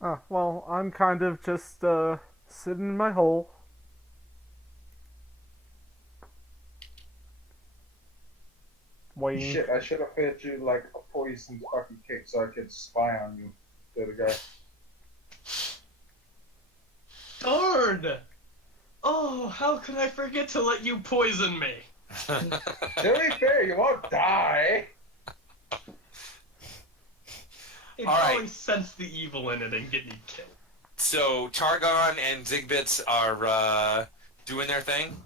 Well, I'm kind of just, sitting in my hole, waiting. Shit, I should have fed you like a poisoned fucking cake so I could spy on you, the other Darn! Oh, how could I forget to let you poison me? guy. To be fair, you won't die. It All right. always sense the evil in it and get me killed. So Targon and Zigbits are doing their thing.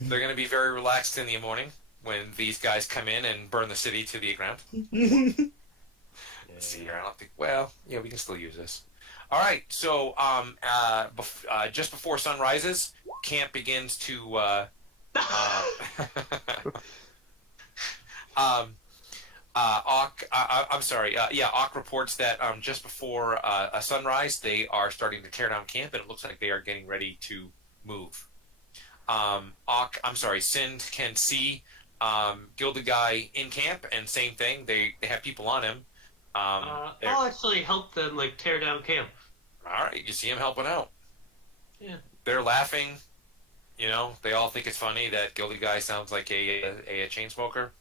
They're going to be very relaxed in the morning when these guys come in and burn the city to the ground. Let's see here. I don't think. Well, yeah, we can still use this. All right. So, just before sun rises, camp begins to. Um, I'm sorry. Ock reports that just before a sunrise, they are starting to tear down camp, and it looks like they are getting ready to move. Sind can see Gildeguy in camp, and same thing. They have people on him. I'll actually help them like tear down camp. All right, you see him helping out. Yeah. They're laughing. You know, they all think it's funny that Gildeguy sounds like a chain smoker.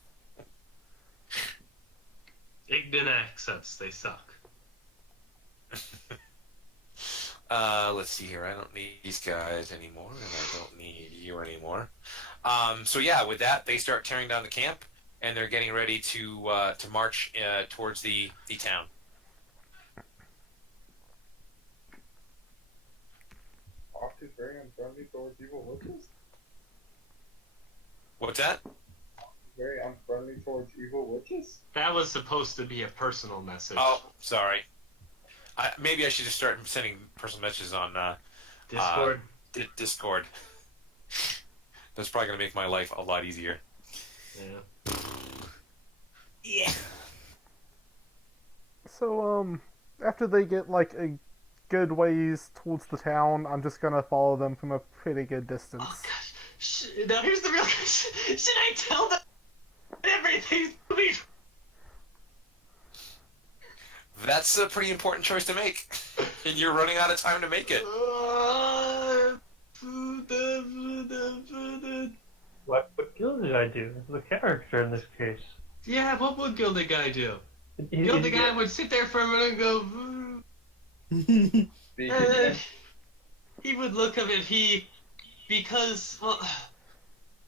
Ignan accents, they suck. Let's see here. I don't need these guys anymore, and I don't need you anymore. So yeah, with that, they start tearing down the camp, and they're getting ready to march towards the town. Off is very unfriendly towards evil witches. What's that? Very unfriendly towards evil witches. That was supposed to be a personal message. Oh, sorry. Maybe I should just start sending personal messages on Discord. Discord. That's probably going to make my life a lot easier. Yeah. Yeah. So, after they get, like, a good ways towards the town, I'm just gonna follow them from a pretty good distance. Oh gosh. Now here's the real question. Should I tell them everything's moving? That's a pretty important choice to make, and you're running out of time to make it. What guild did I do? The character in this case. Yeah, what would Gildeguy do? He- Gildeguy would sit there for a minute and go, Speaking and of, he would look of it. Because, well,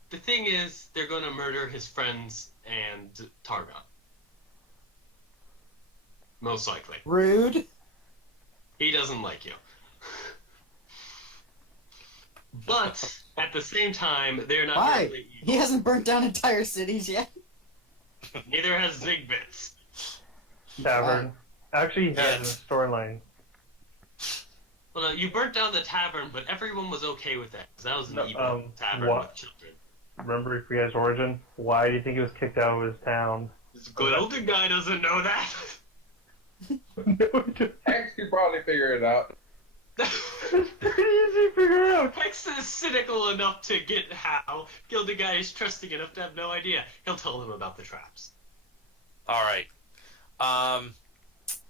the thing is, they're going to murder his friends and Targon. Most likely. Rude. He doesn't like you. But, at the same time, they're not Why? really He evil. hasn't burnt down entire cities yet. Neither has Zigbits. Tavern. Actually, he has Yes. a storyline. Well, no, you burnt down the tavern, but everyone was okay with that, because that was an No, evil tavern what? with children. Remember if he has origin? Why do you think he was kicked out of his town? This good older guy doesn't know that. Hanks could probably figure it out. It's pretty easy to figure out. Hex is cynical enough to get how. Gildeguy is trusting enough to have no idea. He'll tell them about the traps. All right.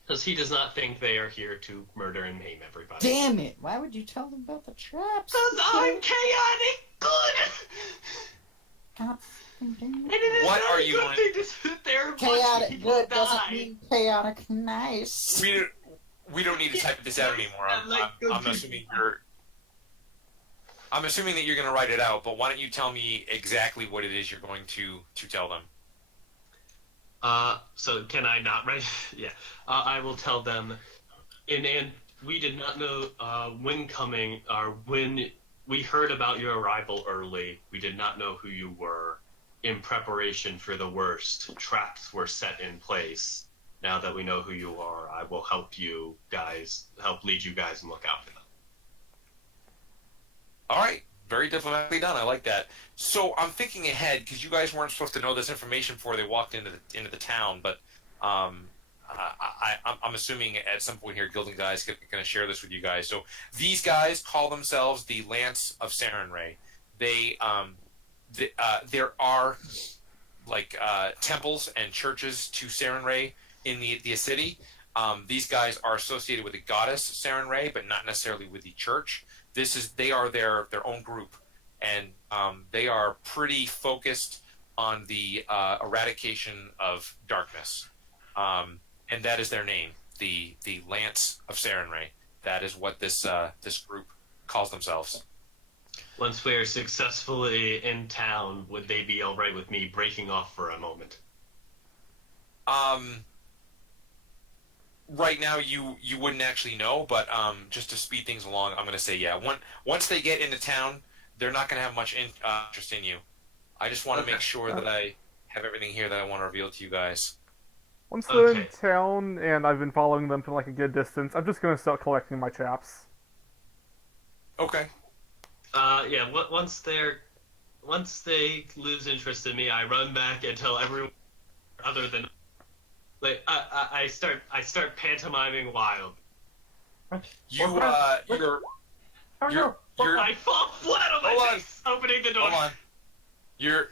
Because he does not think they are here to murder and maim everybody. Damn it! Why would you tell them about the traps? Because I'm chaotic good! God fucking damn And it. it is What not are a you good going- thing to sit there and watch Chaotic people good die. doesn't mean chaotic nice. We don't need to type this out anymore. I'm assuming I'm assuming that you're going to write it out, but why don't you tell me exactly what it is you're going to tell them? So can I not write? Yeah. I will tell them, and we did not know when coming, or when we heard about your arrival early. We did not know who you were. In preparation for the worst, traps were set in place. Now that we know who you are, I will help you guys, help lead you guys and look out for them. All right. Very diplomatically done. I like that. So I'm thinking ahead because you guys weren't supposed to know this information before they walked into the town, but I'm assuming at some point here, Gildenguy is going to share this with you guys. So these guys call themselves the Lance of Sarenrae. There are like temples and churches to Sarenrae in the city. These guys are associated with the goddess Saren Ray, but not necessarily with the church. They are their own group, and they are pretty focused on the eradication of darkness, and that is their name, the Lance of Saren Ray. That is what this group calls themselves. Once we're successfully in town, would they be all right with me breaking off for a moment? Right now, you wouldn't actually know, but just to speed things along, I'm going to say, yeah. Once they get into town, they're not going to have much interest in you. I just want to make sure that I have everything here that I want to reveal to you guys. Once they're in Okay. town and I've been following them for like a good distance, I'm just gonna start collecting my traps. Okay. Yeah. Once they lose interest in me, I run back and tell everyone other than like I start pantomiming wild. You're I fall flat on my Hold on. face, opening the door. hold on. You're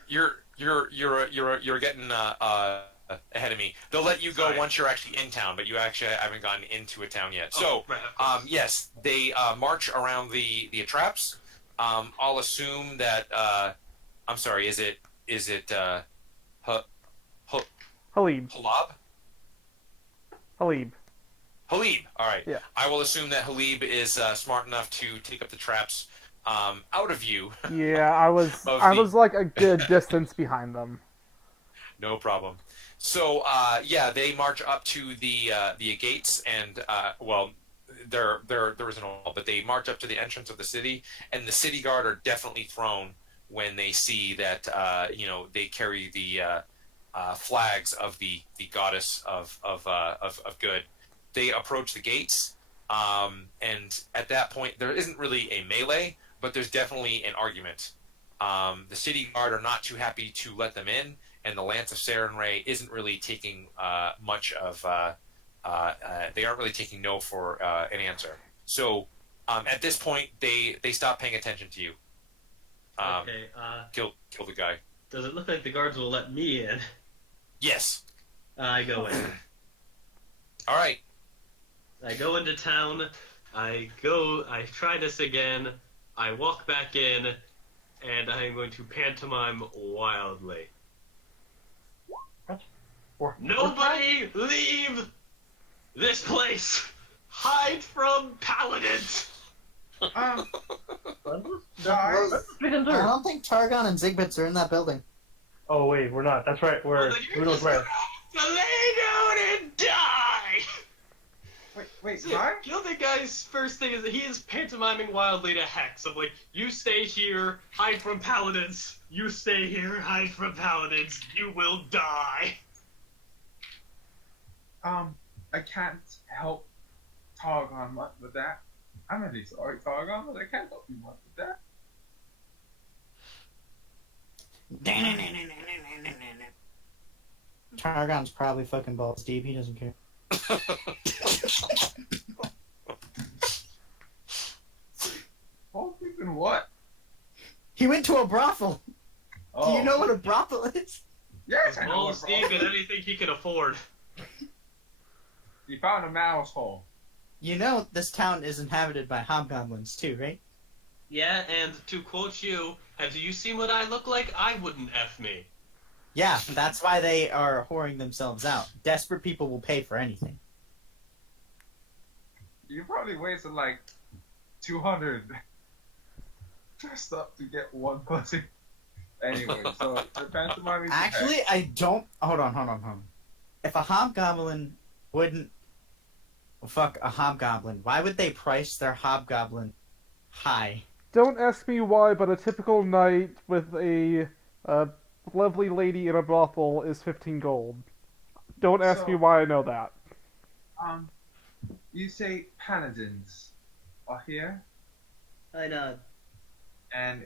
getting ahead of me. They'll let you go Sorry. once you're actually in town, but you actually haven't gotten into a town yet. So, right, of course. yes, they march around the traps. I'll assume that. I'm sorry. Is it Halib. Halab? Halib. Halib. All right. Yeah. I will assume that Halib is smart enough to take up the traps out of view. Yeah, I was like a good distance behind them. No problem. So, yeah, they march up to the gates, and well, there isn't a wall, but they march up to the entrance of the city, and the city guard are definitely thrown when they see that they carry the flags of the goddess of good. They approach the gates, and at that point, there isn't really a melee, but there's definitely an argument. The city guard are not too happy to let them in, and the Lance of Saren Ray isn't really taking much of. They aren't really taking no for an answer. So at this point, they stop paying attention to you. Okay. Kill the guy. Does it look like the guards will let me in? Yes. I go in. All right. I go into town. I try this again. I walk back in, and I am going to pantomime wildly. Nobody leave this place! Hide from paladins! Guys, I don't think Targon and Zigbits are in that building. Oh wait, we're not. That's right. We're we don't where. Lay down and die! wait, See, what? you know the guy's first thing is that he is pantomiming wildly to Hex. I'm like, you stay here, hide from paladins. You stay here, hide from paladins. You will die. I can't help Targon much with that. I'm really sorry, Targon, but I can't help you much with that. Targon's probably fucking balls deep. He doesn't care. Oh, even what? He went to a brothel. Oh, Do you know what a brothel is? Yes, I know Well, what Steve and anything he can afford. You found a mouse hole. You know this town is inhabited by hobgoblins too, right? Yeah, and to quote you, have you seen what I look like? I wouldn't F me. Yeah, that's why they are whoring themselves out. Desperate people will pay for anything. You probably wasted like 200 dressed up to get one pussy. Anyway, so the pantomime. Actually, I don't. Hold on. If a hobgoblin wouldn't fuck a hobgoblin, why would they price their hobgoblin high? Don't ask me why, but a typical night with a lovely lady in a brothel is 15 gold. Don't ask me why I know that. You say paladins are here, I know. and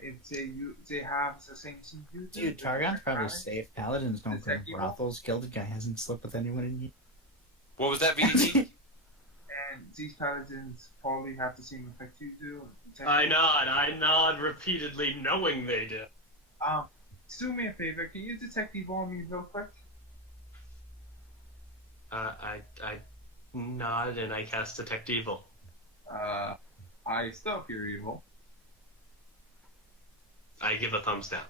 they have the same thing you do. Dude, Targon's probably safe. Paladins don't Is go that to evil? brothels. Gilded guy hasn't slept with anyone in years. What was that, VDT? And these paladins probably have the same effect you do. I nod repeatedly, knowing they do. Do me a favor. Can you detect evil on me real quick? I nod and I cast Detect Evil. I still appear evil. I give a thumbs down.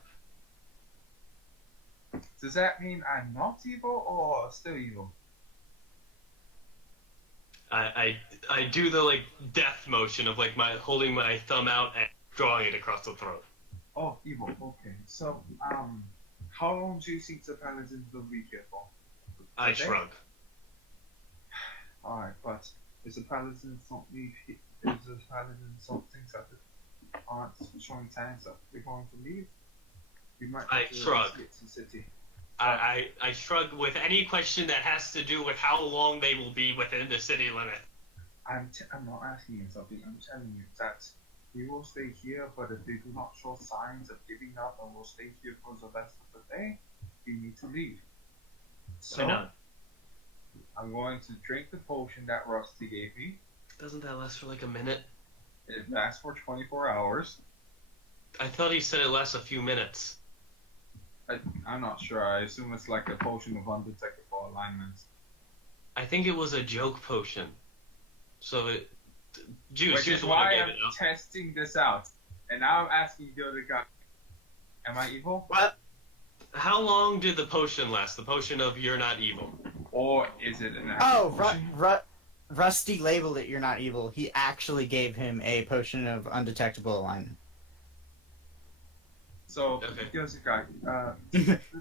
Does that mean I'm not evil or still evil? I do the like death motion of like my holding my thumb out and drawing it across the throat. Oh, evil. Okay. So, how long do you think the paladins will be here for? I Okay. shrug. Alright, but is the paladins don't leave? Is the paladins don't think that they aren't showing signs that they're going to leave? We might I have to shrug. get to the city. I shrug with any question that has to do with how long they will be within the city limit. I'm not asking you something. I'm telling you that we will stay here, but if they do not show signs of giving up and will stay here for the rest of the day, we need to leave. So, I know. I'm going to drink the potion that Rusty gave me. Doesn't that last for like a minute? It lasts for 24 hours. I thought he said it lasts a few minutes. I'm not sure. I assume it's like a potion of undetectable alignments. I think it was a joke potion. So it... Juice, Which you're is the one who why gave I'm it up. testing this out. And now I'm asking you the other guy. Am I evil? What? How long did the potion last? The potion of you're not evil. Or is it an Oh, actual potion? Rusty labeled it "You're not evil." He actually gave him a potion of undetectable alignment. So, Okay. the other guy.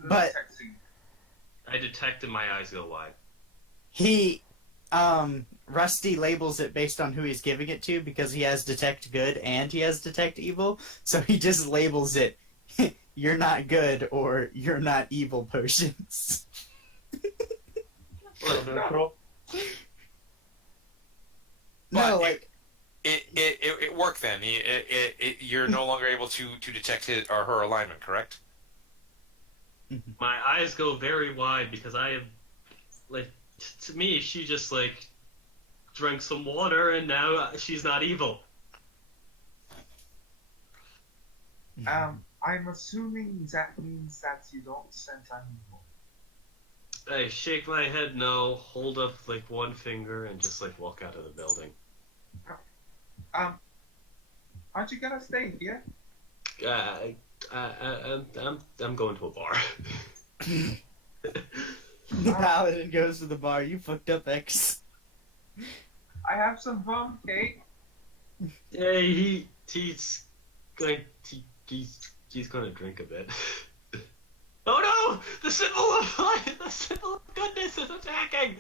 But- Texting. I detect and my eyes go wide. He, Rusty labels it based on who he's giving it to because he has detect good and he has detect evil. So he just labels it "You're not good" or "You're not evil" potions. So neutral. No, But like It worked then. You're no longer able to detect his or her alignment, correct? My eyes go very wide because I have, like, to me, she just, like, drank some water and now she's not evil. I'm assuming that means that you don't sense I'm evil. I shake my head no, hold up, like, one finger and just, like, walk out of the building. Aren't you gonna stay here? I'm going to a bar. the paladin goes to the bar. You fucked up, X. I have some rum cake. Yeah, he's going to drink a bit. Oh no! The symbol of goodness is attacking.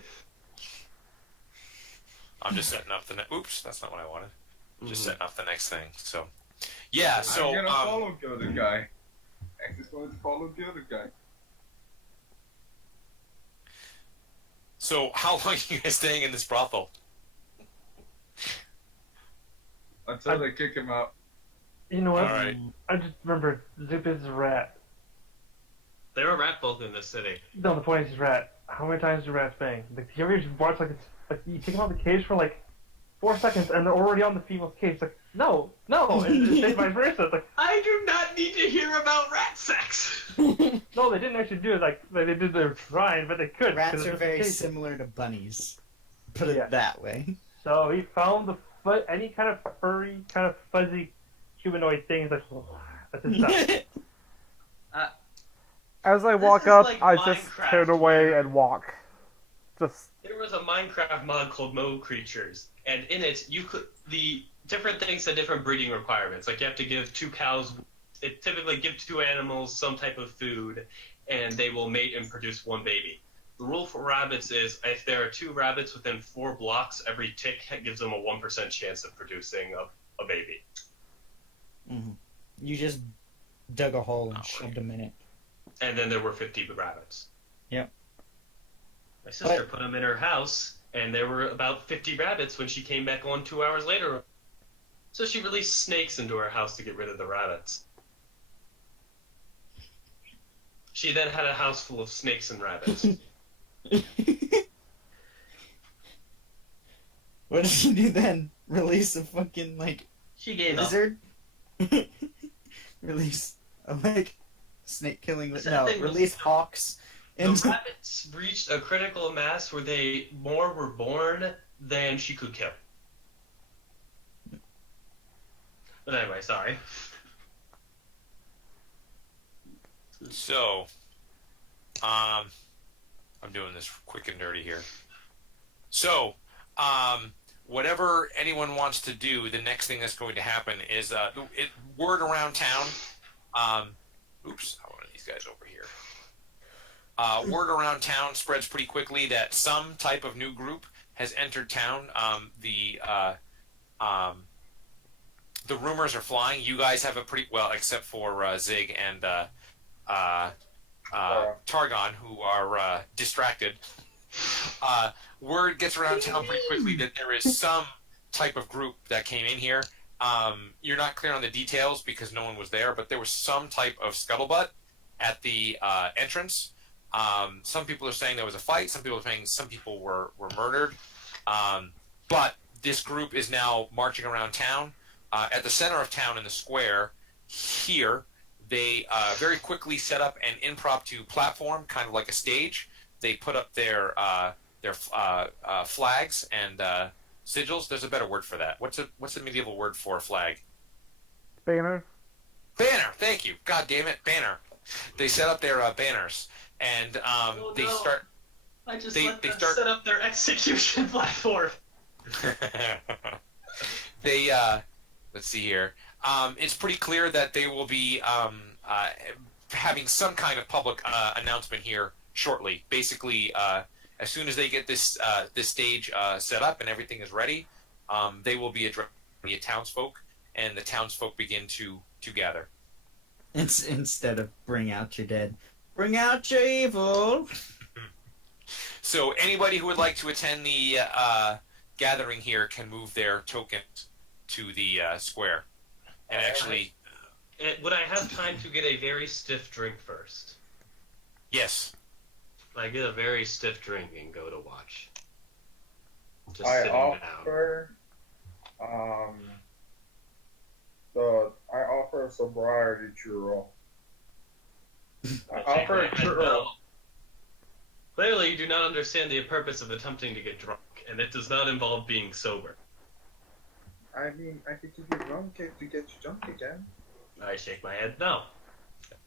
I'm just setting up the next. Oops, that's not what I wanted. Just setting up the next thing. So, yeah. So, I'm gonna follow the other guy. X is going to follow the other guy. so how long are you guys staying in this brothel? Until they kick him out. You know what? Alright. I just remember Zoop is a rat. There are rat folk in this city. No, the point is he's a rat. How many times do rats bang? Like, you ever just watch like it's like you take them out of the cage for like 4 seconds and they're already on the female's cage. Like, no, and it's vice versa. It's like, I do not need to hear about rat sex. no, they didn't actually do it. Like they did their trying, but they could. 'cause Rats it's are just a very cage. similar to bunnies. Put it Yeah. that way. So he found any kind of furry, kind of fuzzy humanoid thing. He's like, oh, that's his stuff. As I This walk is up, like I just Minecraft. turn away and walk. Just There was a Minecraft mod called Mo Creatures, and in it, the different things had different breeding requirements. Like you have to give 2 cows, typically give 2 animals some type of food, and they will mate and produce 1 baby. The rule for rabbits is if there are 2 rabbits within 4 blocks, every tick gives them a 1% chance of producing a baby. You just dug a hole and shoved them in it. And then there were 50 rabbits. Yep. My sister put them in her house, and there were about 50 rabbits when she came back on 2 hours later. So she released snakes into her house to get rid of the rabbits. She then had a house full of snakes and rabbits. What did she do then? Release a fucking, like, She gave up. lizard? Release a, like, snake killing... The sad No, thing was- release hawks And The rabbits reached a critical mass where more were born than she could kill. But anyway, sorry. So, I'm doing this quick and dirty here. So, whatever anyone wants to do, the next thing that's going to happen is word around town. Oops, I wanted these guys over here. Word around town spreads pretty quickly that some type of new group has entered town. The rumors are flying. You guys have a pretty well, except for Zig and Targon, who are distracted. Word gets around town pretty quickly that there is some type of group that came in here. You're not clear on the details because no one was there, but there was some type of scuttlebutt at the entrance. Some people are saying there was a fight. Some people are saying some people were murdered. But this group is now marching around town. At the center of town in the square here, they very quickly set up an impromptu platform, kind of like a stage. They put up their flags and sigils. There's a better word for that. What's the medieval word for a flag? Banner. Banner. Thank you. God damn it, banner. They set up their banners, and they start. I just They- let they them start- set up their execution platform. They let's see here. It's pretty clear that they will be having some kind of public announcement here shortly. Basically, as soon as they get this stage set up and everything is ready, they will be addressing the townsfolk, and the townsfolk begin to gather. it's instead of bring out your dead, bring out your evil. So anybody who would like to attend the gathering here can move their tokens to the square. And actually, Would I have time to get a very stiff drink first? yes. I get a very stiff drink and go to watch. Just I sitting down. offer, I offer a sobriety churro. I Shake offer my a head churro. no. Clearly, you do not understand the purpose of attempting to get drunk, and it does not involve being sober. I mean, I could give you rum cake to get you drunk again. I shake my head no.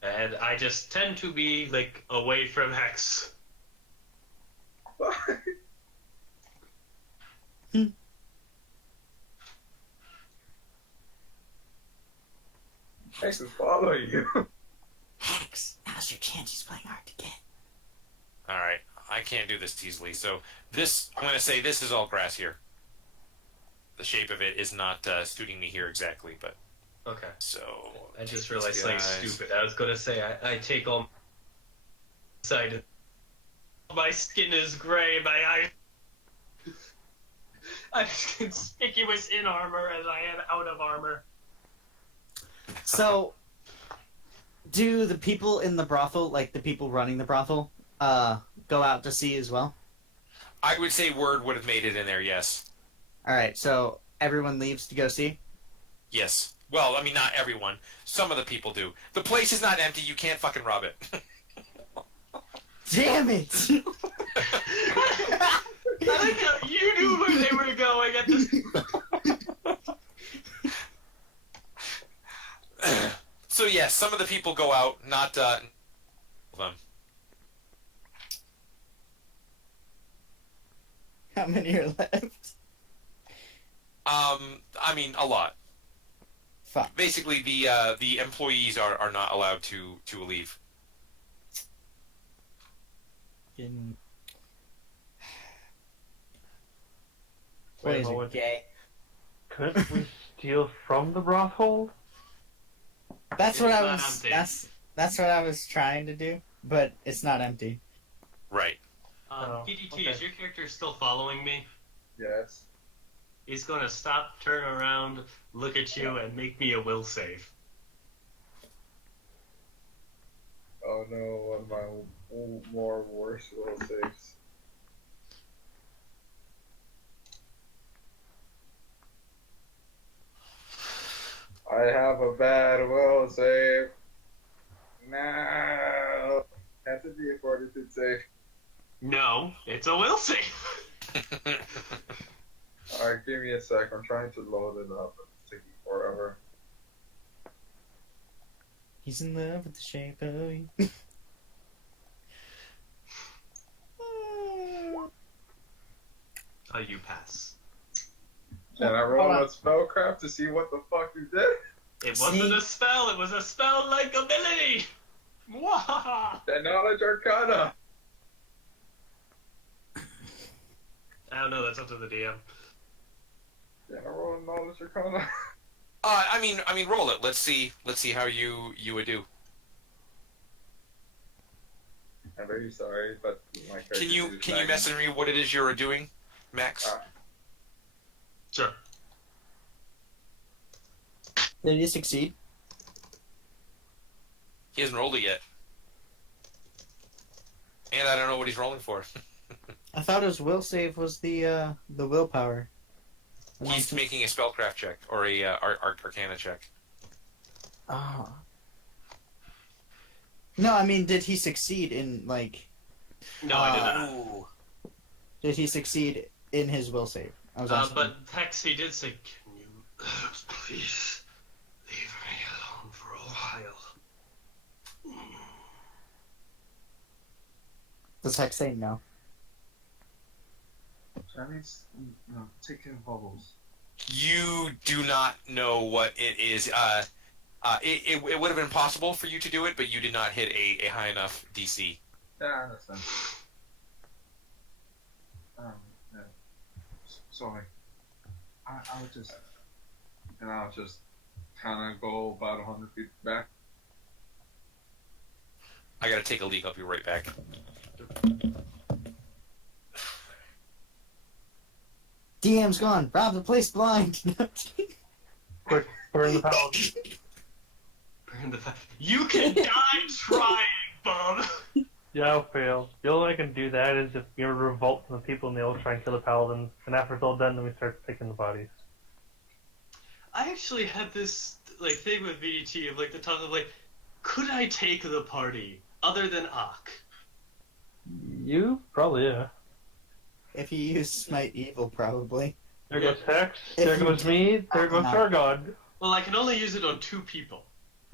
And I just tend to be, like, away from Hex. Hex is following you. Hex, now's your chance. He's playing hard to get. All right. I can't do this easily. So this, I'm going to say this is all grass here. The shape of it is not suiting me here exactly, but Okay. so I just realized something guys. stupid. I was gonna say, I take all side. My skin is gray, my eye. I'm conspicuous in armor as I am out of armor. So, do the people in the brothel, like the people running the brothel, go out to see as well? I would say word would have made it in there. Yes. All right, so everyone leaves to go see. Yes. Well, I mean, not everyone. Some of the people do. The place is not empty. You can't fucking rob it. Damn it! I like how you knew where they were going at this. So yes, some of the people go out. Not them. How many are left? I mean, a lot. Fuck. Basically, the employees are not allowed to leave. In... Wait What a is it, moment. gay? Couldn't we steal from the brothel? That's what It's I not was. empty. That's what I was trying to do, but it's not empty. Right. Oh, PDT, okay. is your character still following me? Yes. He's gonna stop, turn around, look at you, and make me a will save. Oh no, one of my more worse will saves. I have a bad will save. No. Can't to be a fortitude save. No, it's a will save. Alright, give me a sec. I'm trying to load it up. It's taking forever. He's in love with the shape of you. You pass. Can I roll a spellcraft to see what the fuck you did? It wasn't a spell, it was a spell-like ability! Mwahaha! The knowledge arcana! I don't know, that's up to the DM. Can I roll a knowledge arcana? I mean, roll it. Let's see how you would do. I'm very sorry, but my character Can you is lagging. message me what it is you're doing, Max? Sure. Did you succeed? He hasn't rolled it yet, and I don't know what he's rolling for. I thought his will save was the willpower. He's making a spellcraft check or a arcana check. Oh. No, I mean, did he succeed in, like... No, I did not. Ooh. Did he succeed in his will save? I was asking. But Hex, he did say, can you please leave me alone for a while? Does Hex say no? That means, take care of bubbles. You do not know what it is. It would have been possible for you to do it, but you did not hit a high enough DC. Yeah, I understand. Yeah. Sorry. I'll just kind of go about 100 feet back. I gotta take a leak. I'll be right back. DM's gone. Rob the place blind. Quick, burn the paladin. Burn the You can die trying, bum! Yeah, I'll fail. The only way I can do that is if you revolt from the people and they'll try and kill the paladins. And after it's all done, then we start picking the bodies. I actually had this thing with VDT of the talk of could I take the party other than Ak? You? Probably, yeah. If you use Smite Evil, probably. There goes Hex. If There you- goes me. There goes No. Targon. Well, I can only use it on 2 people.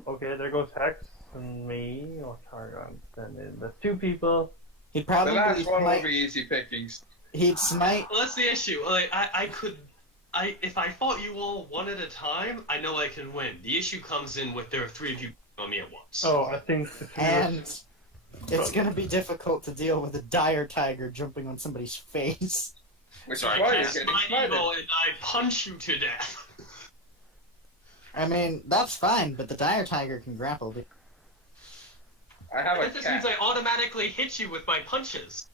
Okay, there goes Hex and me or Targon. Then that's 2 people. He'd The probably last one will smite. be easy pickings. He'd smite. Well, that's the issue. If I fought you all one at a time, I know I can win. The issue comes in with there are 3 of you on me at once. Oh, I think the 3 And it's gonna be difficult to deal with a dire tiger jumping on somebody's face. Which Sorry, is why you're Cast getting my smited. evil and I punch you to death. I mean, that's fine, but the dire tiger can grapple. I have a That just means cat. I automatically hit you with my punches.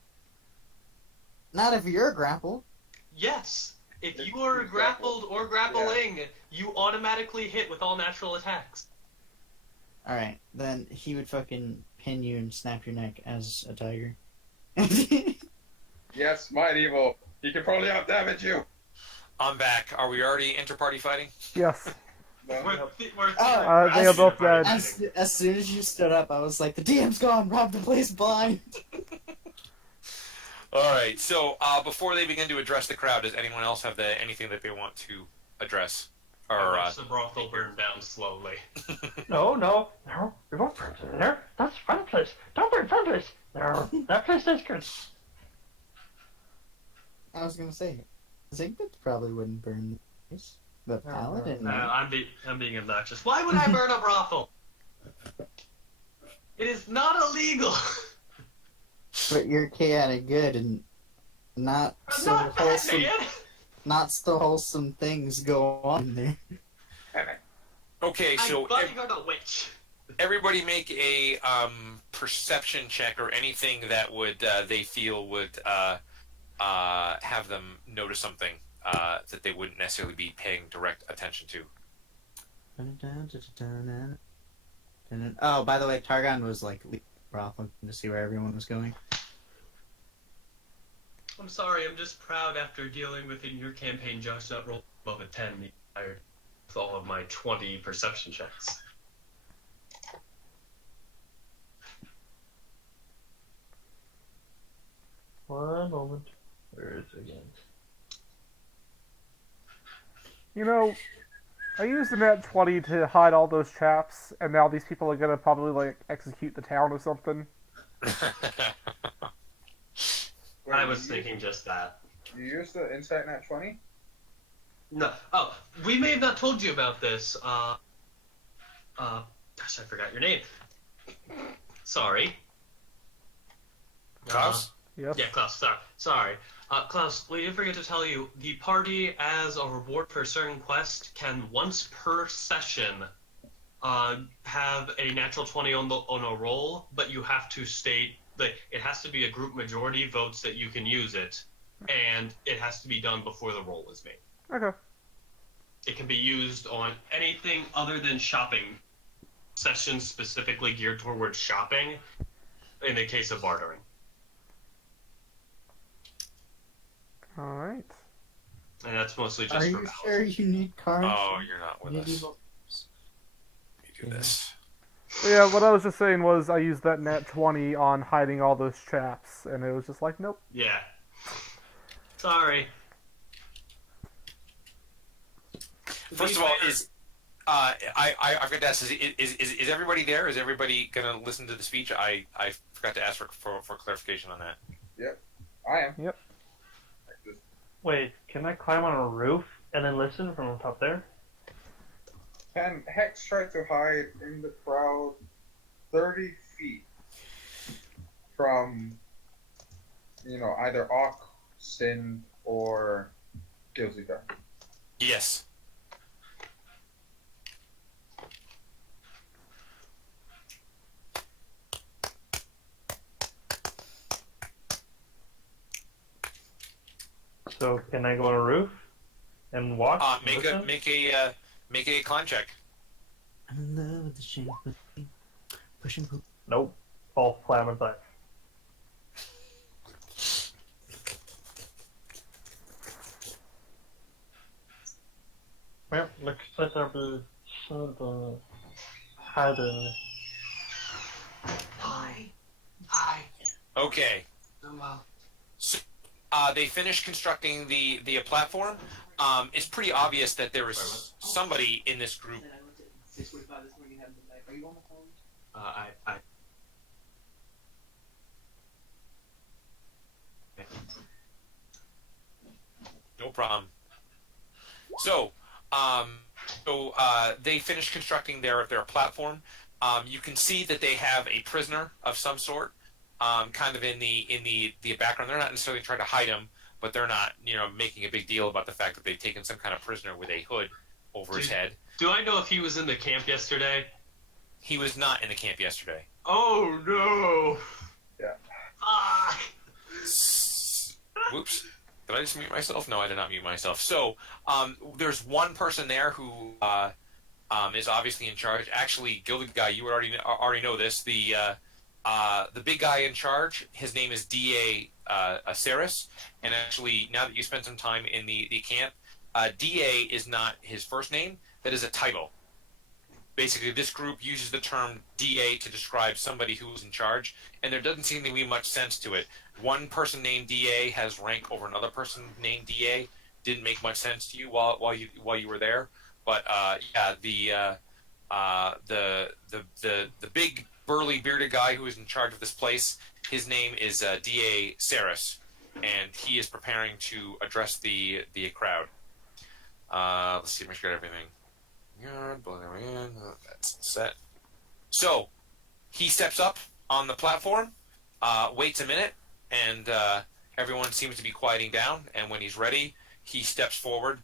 Not if you're grappled. Yes. If If you are he's grappled or grappling, you automatically hit with all natural attacks. Alright, then he would fucking pin you and snap your neck as a tiger. Yes, might evil. He can probably outdamage you. I'm back. Are we already inter-party fighting? Yes. No. We're They are both dead. as soon as you stood up, I was like, the DM's gone, Rob the place blind. All right. So before they begin to address the crowd, does anyone else have anything that they want to address? Or watch the brothel burn down slowly. No, we won't burn it there. That's fun place. Don't burn fun place. No, that place is good. I was gonna say, Zigbit probably wouldn't burn the place. The paladin. no. I'm being obnoxious. Why would I burn a brothel? It is not illegal. But you're chaotic good and not I'm so not wholesome. Batman. Not so wholesome things go on there. Okay, so I'm bodyguard a witch. everybody make a perception check or anything that would they feel would have them notice something that they wouldn't necessarily be paying direct attention to. Oh, by the way, Targon was like brothel to see where everyone was going. I'm sorry, I'm just proud after dealing with in your campaign Josh not rolled above a 10 the entire with all of my 20 perception checks. One moment. Where is it again? You know, I used the net 20 to hide all those chaps, and now these people are gonna probably, like, execute the town or something. I was thinking just that. You used the Insight Net 20? No. Oh, we may have not told you about this. Gosh, I forgot your name. Sorry. Klaus? Yes? Yeah, Klaus. Sorry. Klaus, we did forget to tell you, the party, as a reward for a certain quest, can once per session have a natural 20 on a roll, but you have to state that it has to be a group majority votes that you can use it, and it has to be done before the roll is made. Okay. It can be used on anything other than shopping sessions specifically geared towards shopping in the case of bartering. Alright. And that's mostly just Are for you balance. sure you need cards? Oh, you're not with us. Medieval. Let me do this. But yeah, what I was just saying was I used that net 20 on hiding all those chaps, and it was just like, nope. Yeah. Sorry. First of all, I've got to ask: is everybody there? Is everybody gonna listen to the speech? I forgot to ask for clarification on that. Yep. I am. Yep. Wait, can I climb on a roof and then listen from on top there? Can Hex try to hide in the crowd 30 feet from, either Ock, Sin, or Gilzigar? Yes. So can I go on a roof and watch? Make a climb check. I'm in love with the shape of me. Pushing poop. Nope. Fall flat on side. Well, looks like I'll be sort of hiding. Hi. Okay. Well. So, they finished constructing the platform. It's pretty obvious that there was somebody in this group. I No problem. So, they finished constructing their platform. You can see that they have a prisoner of some sort, kind of in the background. They're not necessarily trying to hide him, but they're not, making a big deal about the fact that they've taken some kind of prisoner with a hood over his head. Do I know if he was in the camp yesterday? He was not in the camp yesterday. Oh no! Yeah. Ah! Whoops. Did I just mute myself? No, I did not mute myself. So, there's one person there who is obviously in charge. Actually, Gilded Guy, you already know this. The big guy in charge, his name is D.A. Saris. And actually, now that you spent some time in the camp, D.A. is not his first name. That is a title. Basically, this group uses the term DA to describe somebody who is in charge, and there doesn't seem to be much sense to it. One person named DA has rank over another person named DA. Didn't make much sense to you while you were there, but the big burly bearded guy who is in charge of this place, his name is DA Saris, and he is preparing to address the crowd. Let's see, make sure I got everything. That's set. So, he steps up on the platform, waits a minute, and everyone seems to be quieting down. And when he's ready, he steps forward.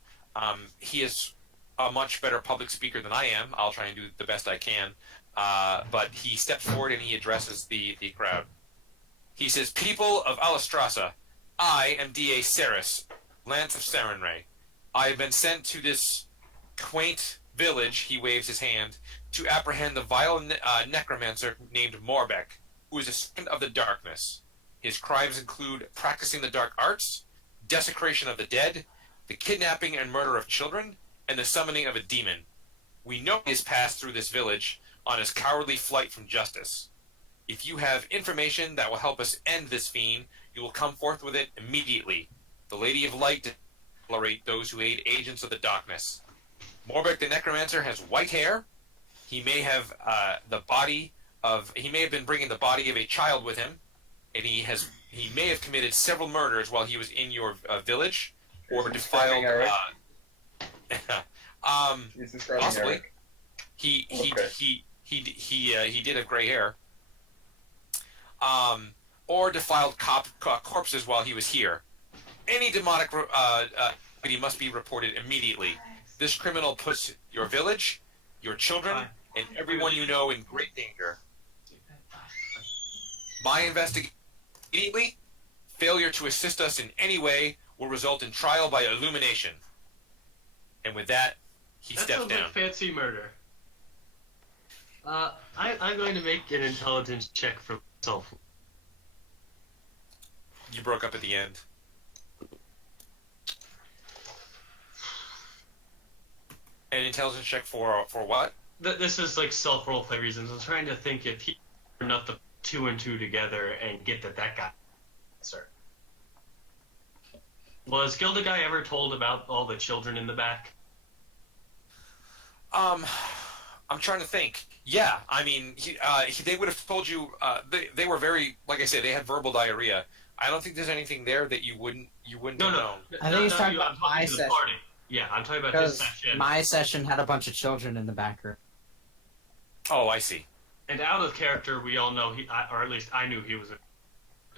He is a much better public speaker than I am. I'll try and do the best I can. But he steps forward and he addresses the crowd. He says, "People of Alistrasa, I am D.A. Saris, Lance of Sarenrae. I have been sent to this quaint village," he waves his hand, "to apprehend the vile necromancer named Morbek, who is a servant of the darkness. His crimes include practicing the dark arts, desecration of the dead, the kidnapping and murder of children, and the summoning of a demon. We know he has passed through this village on his cowardly flight from justice. If you have information that will help us end this fiend, you will come forth with it immediately. The Lady of Light does not tolerate those who aid agents of the darkness. Morbek the Necromancer has white hair. He may have he may have been bringing the body of a child with him, and he may have committed several murders while he was in your village, or Is he describing defiled. He's describing Possibly. Eric. He did have gray hair. Or defiled corpses while he was here. Any demonic activity must be reported immediately. This criminal puts your village, your children, and everyone you know in great danger. My investigation immediately, failure to assist us in any way will result in trial by illumination. And with that, he That steps sounds down. like fancy murder. I'm going to make an intelligence check for myself. You broke up at the end. An intelligence check for what? This is like self roleplay reasons. I'm trying to think if he enough to put 2 and 2 together and get that guy. Sir. Was Gilda guy ever told about all the children in the back? I'm trying to think. Yeah, I mean, they would have told you. They were very, like I said, they had verbal diarrhea. I don't think there's anything there that you wouldn't know. I think he's talking you, about I'm talking my to the session. party. Yeah, I'm talking about his Because session. my session had a bunch of children in the back room. Oh, I see. And out of character, we all know or at least I knew he was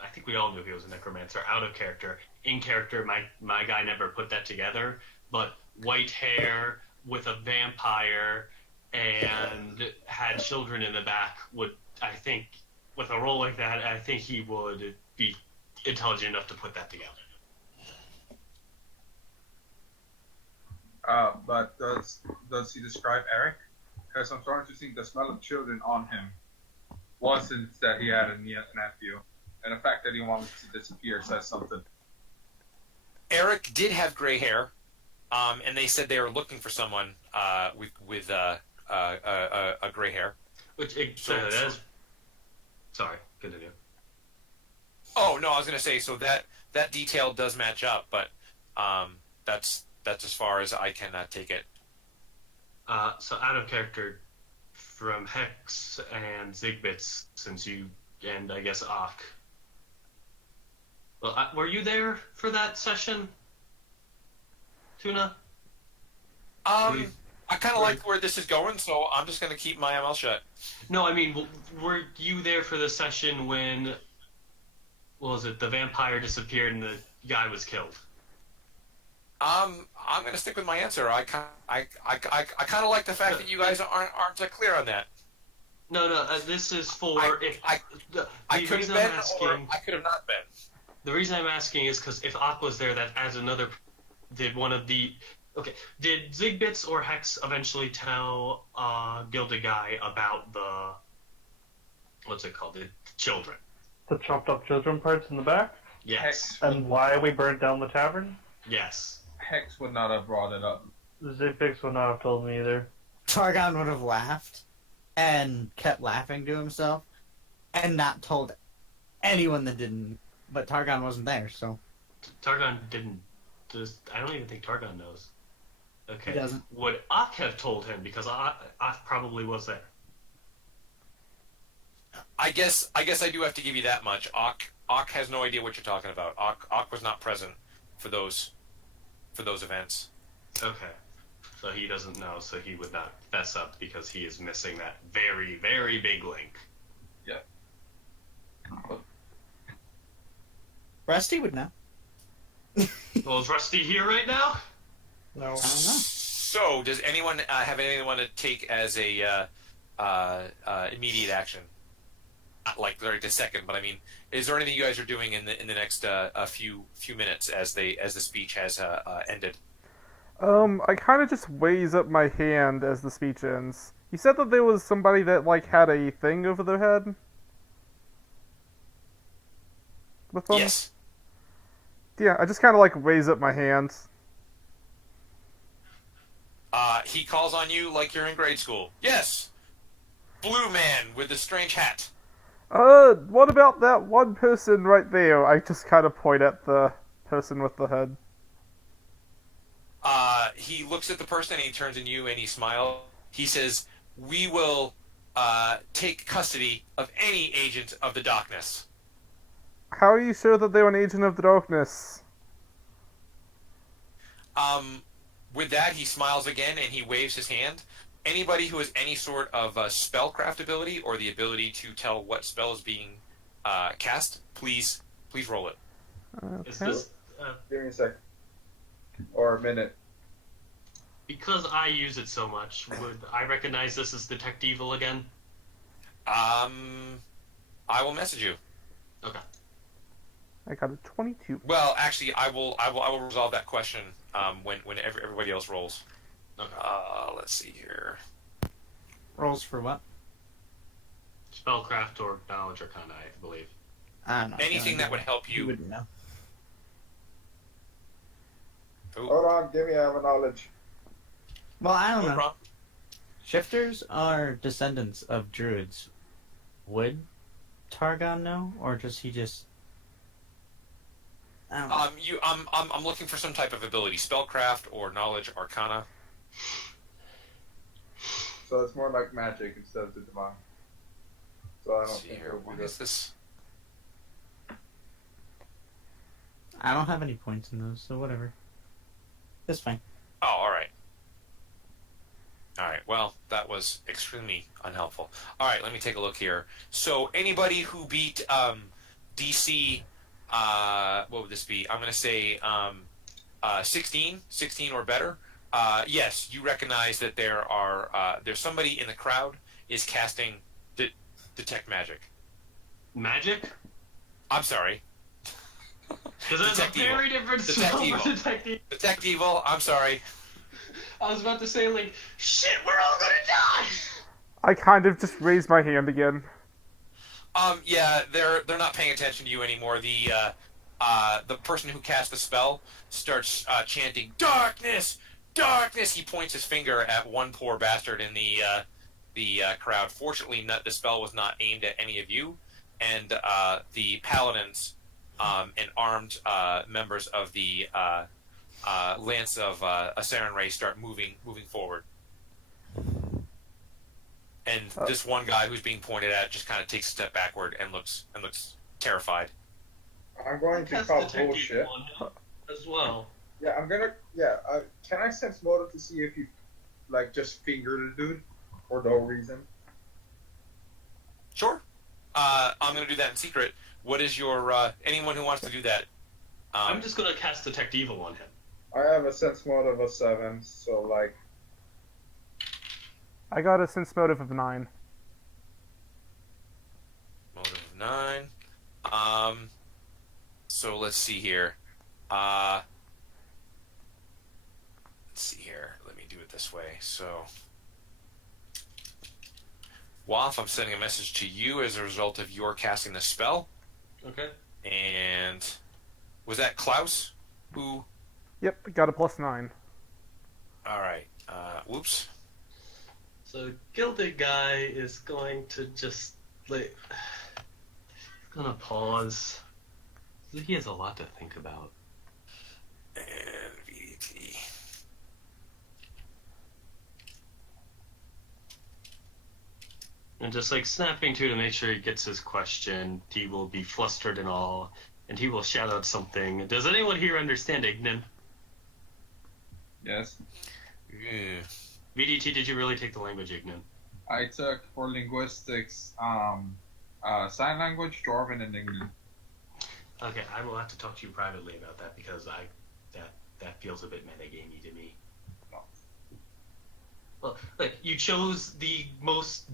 I think we all knew he was a necromancer. Out of character, in character, my guy never put that together. But white hair with a vampire and had children in the back would, I think, with a role like that, I think he would be intelligent enough to put that together. But does he describe Eric? Because I'm starting to think the smell of children on him wasn't that he had a nephew, and the fact that he wanted to disappear says something. Eric did have gray hair, and they said they were looking for someone with a gray hair. Which sorry, continue. Oh no, I was gonna say so that detail does match up, but that's as far as I can take it. So out of character from Hex and Zigbits, since you and I guess Ak. Well, were you there for that session, Tuna? I kind of like where this is going, so I'm just gonna keep my mouth shut. No, I mean, were you there for the session when, what was it, the vampire disappeared and the guy was killed? I'm gonna stick with my answer. I kind of like the fact that you guys aren't clear on that. No, this is for I the could have reason been, I'm asking. or I could have not been. The reason I'm asking is because if Ak was there, that adds another. Did one of the. Okay, did Zigbits or Hex eventually tell Gilda Guy about the. What's it called? The children. The chopped up children parts in the back, Yes. Hex, and why we burned down the tavern. Yes. Hex would not have brought it up. Zipix would not have told me either. Targon would have laughed and kept laughing to himself and not told anyone that didn't. But Targon wasn't there, so Targon didn't. I don't even think Targon knows. Okay. he doesn't. Would Ak have told him? Because Ak probably was there. I guess I do have to give you that much. Ak has no idea what you're talking about. Ak was not present for those events. Okay. So he doesn't know, so he would not fess up because he is missing that very, very big link. Rusty would know. Well, is Rusty here right now? No. I don't know. So, does anyone have anything they want to take as a immediate action? Not like right this second, but I mean, is there anything you guys are doing in the next few minutes as the speech has ended? I kind of just raise up my hand as the speech ends. You said that there was somebody that, like, had a thing over their head? With them? Yes. Yeah, I just kind of, like, raise up my hands. He calls on you like you're in grade school. Yes. Blue man with the strange hat. What about that one person right there? I just kind of point at the person with the head. He looks at the person and he turns to you and he smiles. He says, "We will take custody of any agent of the darkness." How are you sure that they're an agent of the darkness? With that, he smiles again and he waves his hand. Anybody who has any sort of spellcraft ability or the ability to tell what spell is being cast, please roll it. Is Okay. this Give me a second. Or a minute. because I use it so much? Would I recognize this as Detect Evil again? I will message you. Okay. I got a 22. Well, actually, I will resolve that question when everybody else rolls. Okay. Let's see here. Rolls for what? Spellcraft or knowledge arcana, I believe. I don't know. Anything that would help You you. wouldn't know. Oh, Hold on, give me a knowledge. Well, I don't no know. problem. Shifters are descendants of druids. Would Targon know, or does he just? I don't know. I'm looking for some type of ability, spellcraft or knowledge arcana. So it's more like magic instead of the divine. So I Let's don't see think here. it'll What be is this. this? I don't have any points in those, so whatever. That's fine. Oh, all right. All right. Well, that was extremely unhelpful. All right, let me take a look here. So anybody who beat DC, what would this be? I'm going to say 16 or better. Yes, you recognize that there's somebody in the crowd is casting detect magic. Magic? I'm sorry, Because there's Detect a Evil. very different Detect spell Evil. for Detect Evil. detect evil. I'm sorry. I was about to say, like, shit, we're all gonna die! I kind of just raised my hand again. Yeah, they're not paying attention to you anymore. The person who cast the spell starts chanting "Darkness, darkness." He points his finger at one poor bastard in the crowd. Fortunately, the spell was not aimed at any of you, and the paladins and armed members of the Lance of Asaran Ray start moving forward. And this one guy who's being pointed at just kind of takes a step backward and looks terrified. I'm going to Cast call Detect bullshit. Evil on him as well. Yeah, I'm gonna. Yeah, can I sense motive to see if you, like, just finger the dude for no reason? Sure. I'm going to do that in secret. What is your anyone who wants to do that? I'm just gonna cast Detect Evil on him. I have a sense motive of 7, so like. I got a sense motive of 9. Motive of 9. So let's see here. Let's see here. Let me do it this way. So, Waff, I'm sending a message to you as a result of your casting the spell. Okay. And was that Klaus who? Yep, got a +9. All right. Whoops. So Gilded Guy is going to just like gonna pause. He has a lot to think about. And VDT. And just like snapping to make sure he gets his question, he will be flustered and all, and he will shout out something. Does anyone here understand Ignan? Yes. Yeah. VDT, did you really take the language Ignan? I took for linguistics, sign language, Dwarven, and English. Okay, I will have to talk to you privately about that because that feels a bit metagamey to me. No. Well, like you chose the most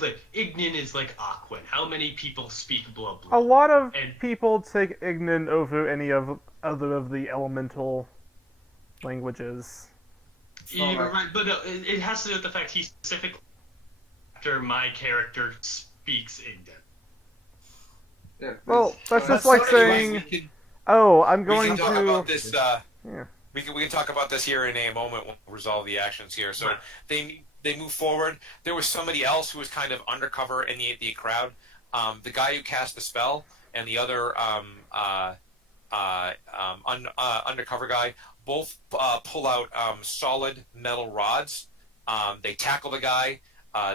like Ignan is like Aquan. How many people speak Blood A Blue? lot of And- people take Ignan over any of other of the elemental languages. You're right, but no, it has to do with the fact he specifically after my character speaks Ignan. Yeah, Well, that's just That's like sort of- saying, we can- "Oh, I'm we going can talk about to." this. Yeah. We can talk about this here in a moment when we resolve the actions here. So Right. they move forward. There was somebody else who was kind of undercover in the crowd. the guy who cast the spell and the other undercover guy both pull out solid metal rods. They tackle the guy.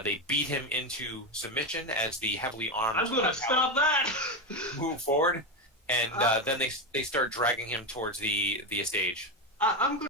They beat him into submission as the heavily armed I'm gonna stop that. move forward, and then they start dragging him towards the stage. I'm